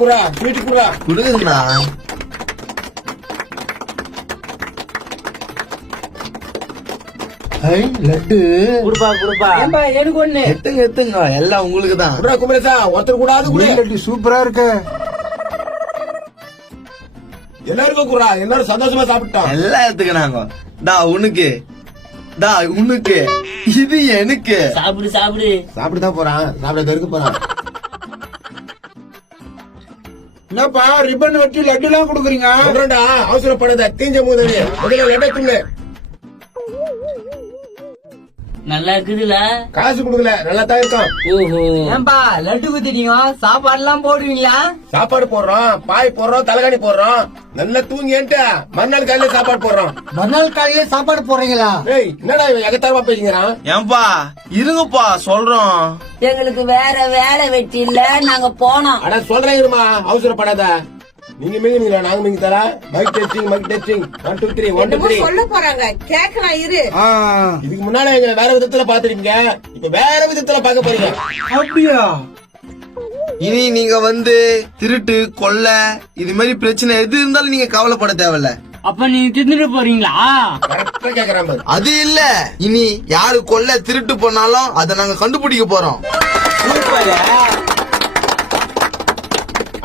குரா ஸ்வீட் குரா குடுங்கண்ணா. லட்டு குடுப்பா எனக்கு ஒண்ணு. எத்துங்க எல்லாம் உங்களுக்கு தான். குரா குமரேசா ஒருத்தர் கூடாது குடு. லட்டு சூப்பரா இருக்கு. எல்லாருக்கும் குரா, எல்லாரும் சந்தோஷமா சாப்பிட்டோம். எல்லாம் எடுத்துக்கினாங்க. உனக்கு உனக்கு இது எனக்கு. சாப்பிடு சாப்பிட்டுதான் போறான், சாப்பிட இருக்க போறான். என்னப்பா ரிப்பன் வச்சு லட்டு எல்லாம் குடுக்குறீங்க? சொல்றேன்டா, அவசரப்படாத, தீஞ்ச முதலே முதல்ல லட்டை துண்ணு. நல்லா இருக்குதுல. காசு கொடுக்கல, நல்லா தான் இருக்கான். ஓஹோ, ஏன்பா லட்டு குத்திட்டீங்க, சாப்பாடு எல்லாம் போடுவீங்களா? சாப்பாடு போடுறோம், பாய் போடுறோம், தலைகாணி போடுறோம். நல்லா தூங்கிட்டு மறுநாள் காலையில சாப்பாடு போடுறோம். மறுநாள் காலையில சாப்பாடு போடுறீங்களா? ஏய், என்னடா இவன் எகத்தாரமா பேசிக்கிறான்? ஏன்பா இருங்கப்பா சொல்றோம். எங்களுக்கு வேற வேலை வெட்டி இல்ல, நாங்க போனோம். அட சொல்றேன் இருமா, அவசரப்படாத. நீங்க மிங்குங்களா, நாங்க மிங்க தர. மைக் டெஸ்டிங் 1 2 3 1 2 3 சொல்ல போறாங்க, கேக்கலாம் இரு. இதுக்கு முன்னால எங்க வேற விதத்துல பாத்துருக்கீங்க, இப்ப வேற விதத்துல பாக்க போறீங்க. அப்படியா? இனி நீங்க திருட்டு கொள்ளை இது மாதிரி பிரச்சனை எது இருந்தாலும் நீங்க கவலைப்பட தேவையில்ல. அப்ப நீங்க தின்னுட்டு போறீங்களா? கரெக்டா கேக்குறான் பாரு. அது இல்ல, இனி யாரு கொள்ளை திருட்டு பண்ணாலும் அதை நாங்க கண்டுபிடிக்க போறோம்.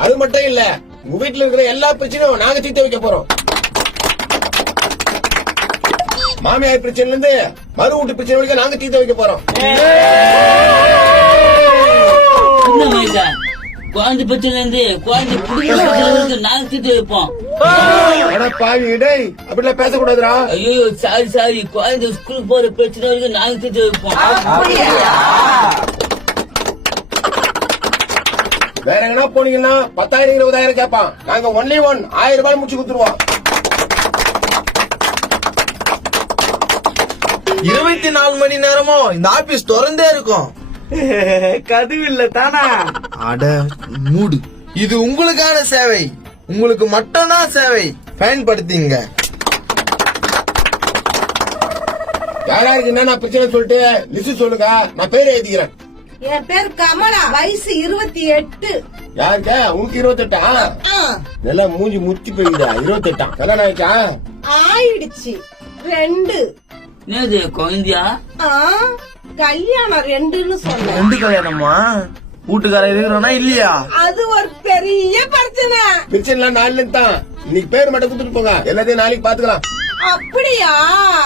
அது மட்டும் இல்ல, உங்க வீட்டுல இருக்கிற எல்லா பிரச்சனையும் நாங்க தீர்த்து வைக்க போறோம். மாமியார் பிரச்சனைல இருந்து மறு வீட்டு பிரச்சனை வரைக்கும் நாங்க தீர்த்து வைக்க போறோம். என்ன வயசா? குழந்தை பிரச்சனை இருந்து குழந்தை குடும்ப பிரச்சனை வரைக்கும் நாங்க தீர்த்து வைப்போம். அட பாவி டேய், அப்படிலாம் பேசக்கூடாதுடா. ஐயோ சாரி, குழந்தை ஸ்கூலுக்கு போற பிரச்சனை வரைக்கும் நாங்க தீர்த்து வைப்போம். வேற எங்கன்னா போனீங்கன்னா 10,000 20,000 கேட்பான். நாங்க ஒன்லி 1000 ரூபாய் முடிச்சு கொடுத்துருவோம். 24 மணி நேரமும் இந்த ஆபீஸ் திறந்தே இருக்கும். கதவு இல்ல தானா? அட மூடு. இது உங்களுக்கான சேவை, உங்களுக்கு மட்டும்தான் சேவை. பயன்படுத்திங்க. யாராருக்கு என்னென்ன பிரச்சனை சொல்லிட்டு லிஸ்ட் சொல்லுங்க, நான் பேர் எழுதிக்கிறேன். என் பேர் கமலா, வயசு 28. யாருக்க? உனக்கு 28? நல்லா மூஞ்சி முத்தி போயிடுதா? 28 கல்யாணம் ஆயிடுச்சா? ஆயிடுச்சு 2. என்னது குழந்தையா? கல்யாணம் 2ன்னு சொன்னேன். 2 கல்யாணமா? வீட்டுக்காரர் இருக்கிறோன்னா இல்லையா? அது ஒரு பெரிய பிரச்சனை. பிரச்சனை 4 தான். இன்னைக்கு பேர் மட்டும் கொடுத்துட்டு போங்க, எல்லாத்தையும் நாளைக்கு பாத்துக்கலாம். அப்படியா?